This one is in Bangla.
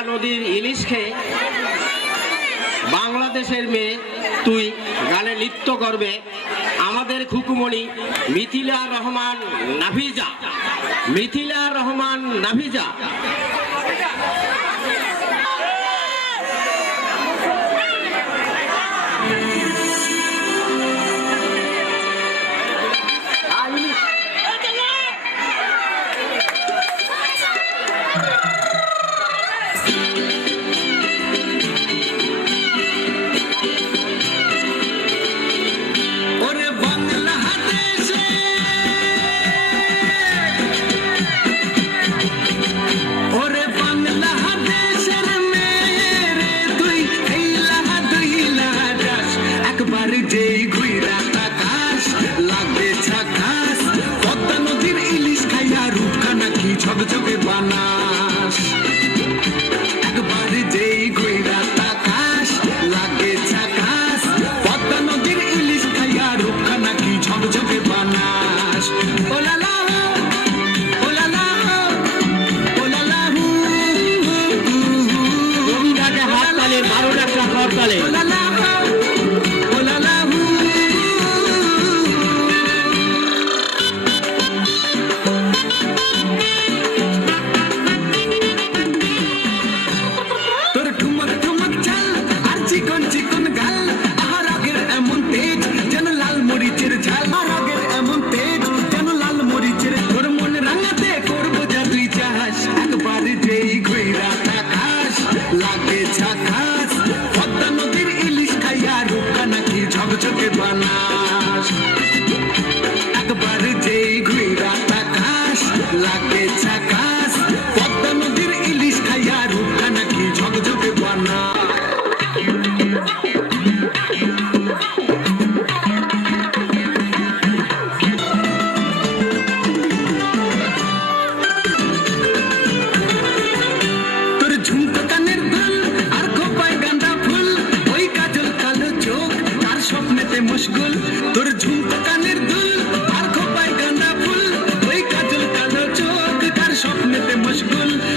পদ্মা নদীর ইলিশ খেয়ে বাংলাদেশের মেয়ে তুই গানে লিপ্ত করবে আমাদের খুকুমণি মিথিলা রহমান নাভিজা। মিথিলা রহমান নাভিজা। ঝকঝকে বানাস। একবার যেই ঘুইরা তাকাস লাগে ছাকাস পদ্মা নদীর ইলিশ খাইয়া রূপখানা কি ঝকঝকে বানাস। ওলালা ওলালা ওলালা হু লাগে ঝাকাস পদ্মা নদীর ইলিশ খাইয়া রূপকা নাকি ঝকঝকে তার স্বপ্নেতে মুশগুল তোর